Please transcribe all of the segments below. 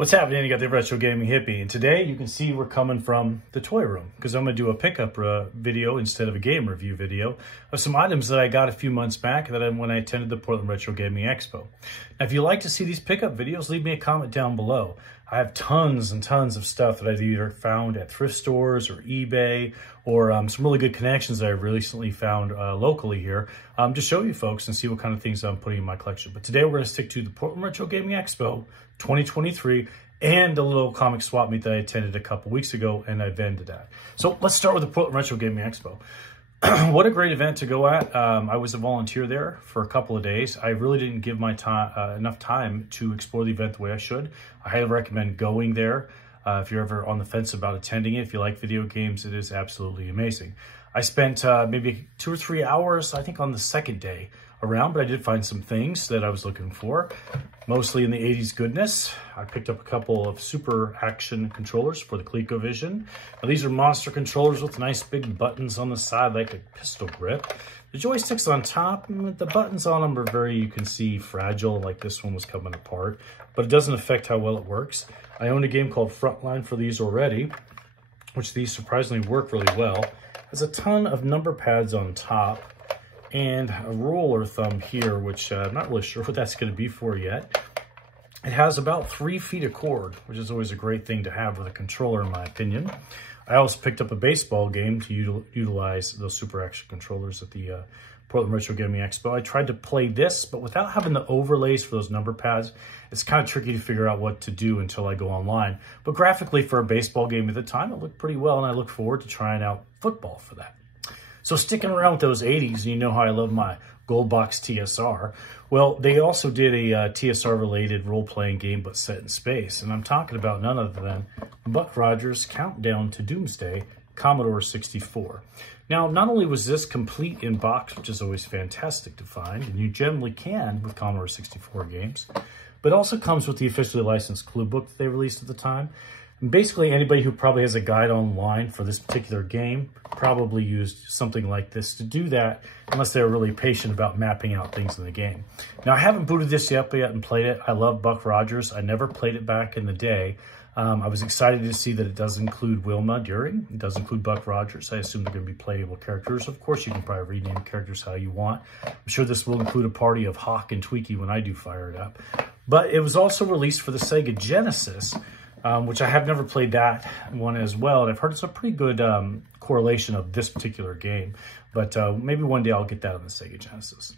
What's happening? You got the Retro Gaming Hippie, and today you can see we're coming from the toy room because I'm going to do a pickup video instead of a game review video of some items that I got a few months back when I attended the Portland Retro Gaming Expo. Now, if you like to see these pickup videos, leave me a comment down below. I have tons and tons of stuff that I've either found at thrift stores or eBay or some really good connections that I've recently found locally here to show you folks and see what kind of things I'm putting in my collection. But today we're going to stick to the Portland Retro Gaming Expo 2023 and a little comic swap meet that I attended a couple weeks ago and I vended at. So let's start with the Portland Retro Gaming Expo. What a great event to go at. I was a volunteer there for a couple of days. I really didn't give my time enough time to explore the event the way I should. I highly recommend going there. If you're ever on the fence about attending it, if you like video games, it is absolutely amazing. I spent maybe 2 or 3 hours, I think, on the second day around, but I did find some things that I was looking for, mostly in the 80s goodness. I picked up a couple of super action controllers for the Colecovision. Now, these are monster controllers with nice big buttons on the side, like a pistol grip. The joysticks on top, the buttons on them are very, you can see, fragile, like this one was coming apart, but it doesn't affect how well it works. I own a game called Frontline for these already, which these surprisingly work really well. Has a ton of number pads on top and a roller thumb here, which I'm not really sure what that's going to be for yet. It has about 3 feet of cord, which is always a great thing to have with a controller, in my opinion. I also picked up a baseball game to utilize those super action controllers at the Portland Retro Gaming Expo. I tried to play this, but without having the overlays for those number pads, it's kind of tricky to figure out what to do until I go online. But graphically, for a baseball game at the time, it looked pretty well, and I look forward to trying out football for that. So sticking around with those 80s, you know how I love my gold box TSR. Well, they also did a TSR-related role-playing game, but set in space. And I'm talking about none other than Buck Rogers' Countdown to Doomsday, Commodore 64. Now, not only was this complete in box, which is always fantastic to find, and you generally can with Commodore 64 games, but also comes with the officially licensed clue book that they released at the time. And basically, anybody who probably has a guide online for this particular game probably used something like this to do that, unless they were really patient about mapping out things in the game. Now, I haven't booted this up yet and played it. I love Buck Rogers. I never played it back in the day. I was excited to see that it does include Wilma Deering. It does include Buck Rogers. I assume they're going to be playable characters. Of course, you can probably rename characters how you want. I'm sure this will include a party of Hawk and Tweaky when I do fire it up. But it was also released for the Sega Genesis, which I have never played that one as well. And I've heard it's a pretty good correlation of this particular game. But maybe one day I'll get that on the Sega Genesis.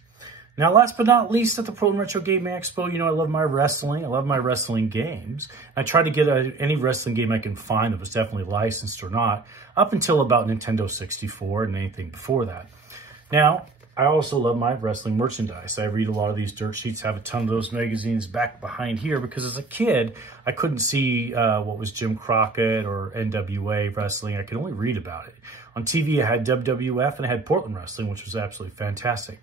Now, last but not least, at the Portland Retro Gaming Expo, you know I love my wrestling. I love my wrestling games. I try to get any wrestling game I can find that was definitely licensed or not, up until about Nintendo 64 and anything before that. Now, I also love my wrestling merchandise. I read a lot of these dirt sheets, have a ton of those magazines back behind here because as a kid, I couldn't see what was Jim Crockett or NWA wrestling. I could only read about it. On TV, I had WWF and I had Portland Wrestling, which was absolutely fantastic.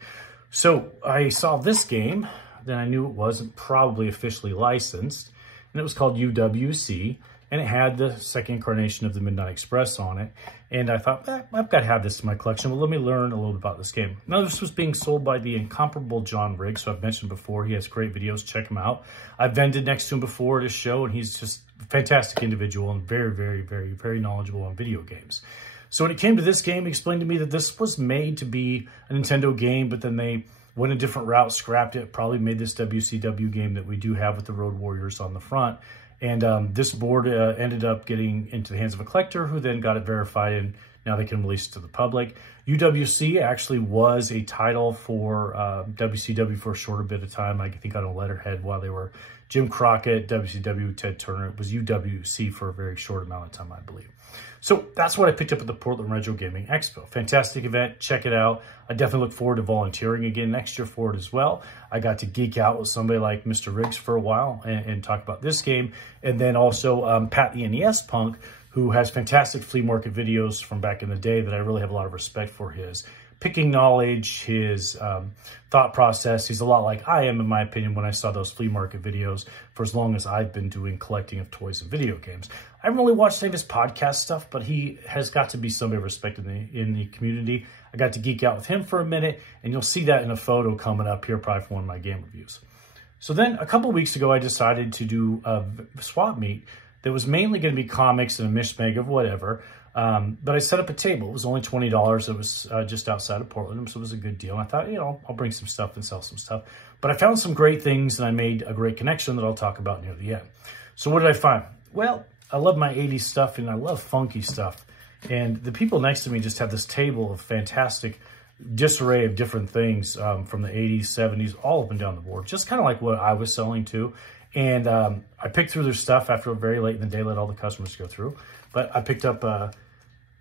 So I saw this game, then I knew it wasn't probably officially licensed, and it was called UWC, and it had the second incarnation of the Midnight Express on it. And I thought, I've got to have this in my collection. Well, let me learn a little bit about this game. Now, this was being sold by the incomparable John Riggs, who I've mentioned before. He has great videos. Check him out. I've vended next to him before at his show, and he's just a fantastic individual and very, very, very, very knowledgeable on video games. So when it came to this game, he explained to me that this was made to be a Nintendo game, but then they went a different route, scrapped it, probably made this WCW game that we do have with the Road Warriors on the front. And this board ended up getting into the hands of a collector who then got it verified, and now they can release it to the public. UWC actually was a title for WCW for a shorter bit of time. I think on a letterhead while they were Jim Crockett, WCW, Ted Turner. It was UWC for a very short amount of time, I believe. So that's what I picked up at the Portland Retro Gaming Expo. Fantastic event. Check it out. I definitely look forward to volunteering again next year for it as well. I got to geek out with somebody like Mr. Riggs for a while and talk about this game. And then also Pat the NES Punk, who has fantastic flea market videos from back in the day that I really have a lot of respect for his picking knowledge, his thought process. He's a lot like I am, in my opinion, when I saw those flea market videos for as long as I've been doing collecting of toys and video games. I haven't really watched any of his podcast stuff, but he has got to be somebody respected in the community. I got to geek out with him for a minute, and you'll see that in a photo coming up here probably for one of my game reviews. So then a couple weeks ago, I decided to do a swap meet that was mainly going to be comics and a mishmag of whatever. But I set up a table. It was only $20. It was just outside of Portland, so it was a good deal. I thought, I'll bring some stuff and sell some stuff. But I found some great things, and I made a great connection that I'll talk about near the end. So what did I find? Well, I love my 80s stuff, and I love funky stuff. And the people next to me just have this table of fantastic disarray of different things from the 80s, 70s, all up and down the board. Just kind of like what I was selling too. And I picked through their stuff after very late in the day, let all the customers go through. But I picked up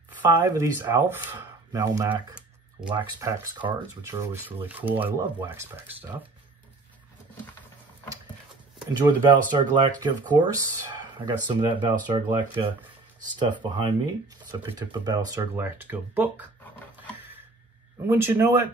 5 of these ALF Malmac Wax Packs cards, which are always really cool. I love Wax Pack stuff. Enjoyed the Battlestar Galactica, of course. I got some of that Battlestar Galactica stuff behind me. So I picked up a Battlestar Galactica book. And wouldn't you know it,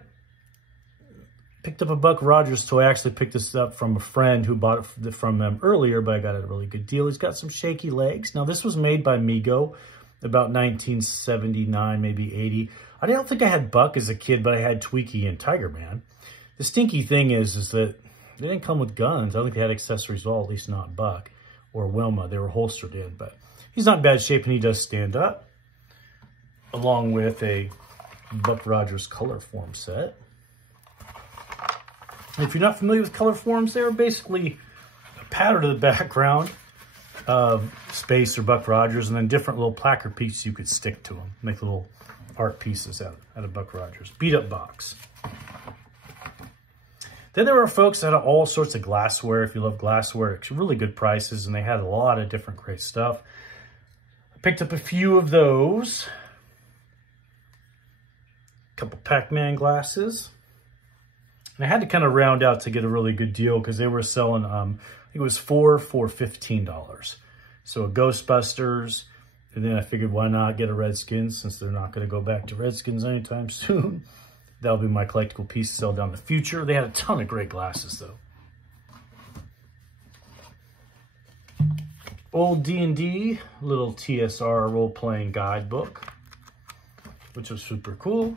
picked up a Buck Rogers toy. I actually picked this up from a friend who bought it from them earlier, but I got it at a really good deal. He's got some shaky legs. Now, this was made by Mego about 1979, maybe 80. I don't think I had Buck as a kid, but I had Tweaky and Tiger Man. The stinky thing is that they didn't come with guns. I don't think they had accessories at all, at least not Buck or Wilma. They were holstered in, but he's not in bad shape, and he does stand up, along with a Buck Rogers color form set. If you're not familiar with color forms, they're basically a pattern to the background of Space or Buck Rogers, and then different little placard pieces you could stick to them. Make little art pieces out of Buck Rogers. Beat up box. Then there were folks that had all sorts of glassware. If you love glassware, it's really good prices, and they had a lot of different great stuff. I picked up a few of those. A couple Pac-Man glasses. And I had to kind of round out to get a really good deal because they were selling, I think it was 4 for $15. So a Ghostbusters, and then I figured why not get a Redskins since they're not going to go back to Redskins anytime soon. That'll be my collectible piece to sell down the future. They had a ton of great glasses though. Old D&D, little TSR role-playing guidebook, which was super cool.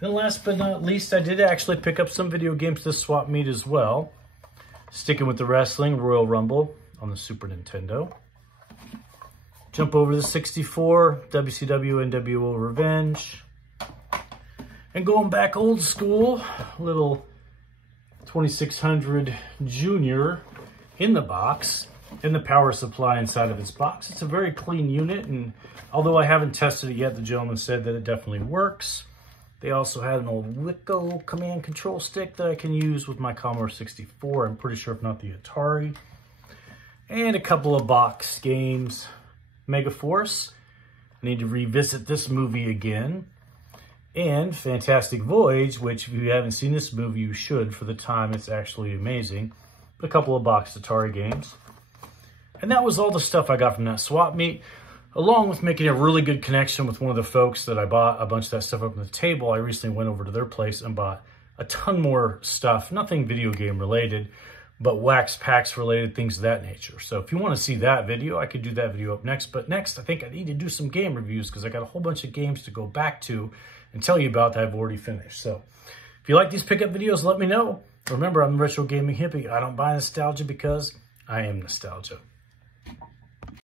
And last but not least, I did actually pick up some video games to swap meet as well. Sticking with the wrestling, Royal Rumble on the Super Nintendo. Jump over to the 64, WCW NWO Revenge. And going back old school, little 2600 Junior in the box, and the power supply inside of its box. It's a very clean unit, and although I haven't tested it yet, the gentleman said that it definitely works. They also had an old Wicco command control stick that I can use with my Commodore 64. I'm pretty sure if not the Atari. And a couple of box games. Megaforce. I need to revisit this movie again. And Fantastic Voyage, which if you haven't seen this movie, you should for the time. It's actually amazing. But a couple of box Atari games. And that was all the stuff I got from that swap meet. Along with making a really good connection with one of the folks that I bought a bunch of that stuff up on the table. I recently went over to their place and bought a ton more stuff. Nothing video game related, but wax packs related, things of that nature. So if you want to see that video, I could do that video up next. But next, I think I need to do some game reviews because I got a whole bunch of games to go back to and tell you about that I've already finished. So if you like these pickup videos, let me know. Remember, I'm the Retro Gaming Hippie. I don't buy nostalgia because I am nostalgia.